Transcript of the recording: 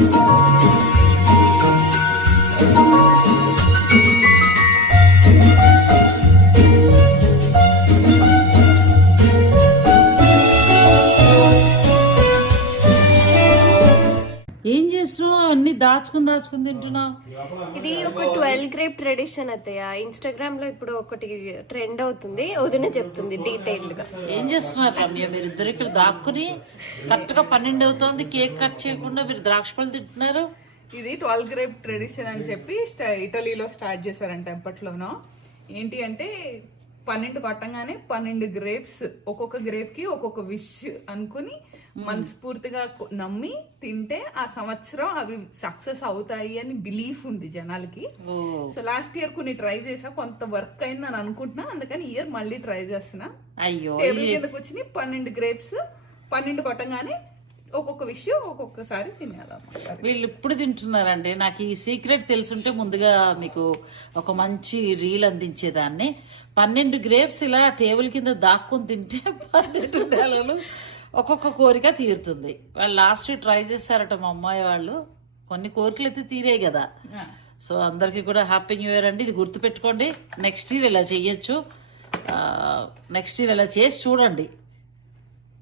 ఏం చేస్తున్నావు? అన్ని దాచుకుని తింటున్నావు. ఇది ఒక 12 గ్రేప్ ట్రెడిషన్ అత్తయ్య. ఇన్స్టాగ్రామ్ లో ఇప్పుడు ఒకటి ట్రెండ్ అవుతుంది, వదిన చెప్తుంది డీటెయిల్డ్ గా. ఏం చేస్తున్నారు రమ్య? మీరు ఇద్దరు ఇక్కడ దాక్కుని కరెక్ట్ గా 12 అవుతుంది, కేక్ కట్ చేయకుండా మీరు ద్రాక్ష పళ్ళు తింటున్నారు. ఇది 12 గ్రేప్ ట్రెడిషన్ అని చెప్పి ఇటలీలో స్టార్ట్ చేశారంట ఎప్పట్లోనో. ఏంటి అంటే 12 కొట్టంగానే 12 గ్రేప్స్, ఒక్కొక్క గ్రేప్ కి ఒక్కొక్క విష్ అనుకుని మనస్ఫూర్తిగా నమ్మి తింటే ఆ సంవత్సరం అవి సక్సెస్ అవుతాయి అని బిలీఫ్ ఉంది జనాలకి. సో లాస్ట్ ఇయర్ కొన్ని ట్రై చేసా, కొంత వర్క్ అయింది అని అనుకుంటున్నా, అందుకని ఇయర్ మళ్ళీ ట్రై చేస్తున్నా. అయ్యో, టేబుల్ కిందకు వచ్చి 12 గ్రేప్స్ 12 కొట్టంగానే ఒక్కొక్క విషయం ఒక్కొక్కసారి తినేయాలన్నమాట. వీళ్ళు ఇప్పుడు తింటున్నారండి. నాకు ఈ సీక్రెట్ తెలుసుంటే ముందుగా మీకు ఒక మంచి రీల్ అందించేదాన్ని. 12 గ్రేప్స్ ఇలా టేబుల్ కింద దాక్కుని తింటే 12 నెలలు ఒక్కొక్క కోరిక తీరుతుంది. వాళ్ళు లాస్ట్ ట్రై చేశారట మా అమ్మాయి వాళ్ళు. కొన్ని కోరికలు అయితే తీరాయి కదా. సో అందరికీ కూడా హ్యాపీ న్యూ ఇయర్ అండి. ఇది గుర్తుపెట్టుకోండి. నెక్స్ట్ ఇయర్ ఇలా చెయ్యొచ్చు. నెక్స్ట్ ఇయర్ ఇలా చేసి చూడండి.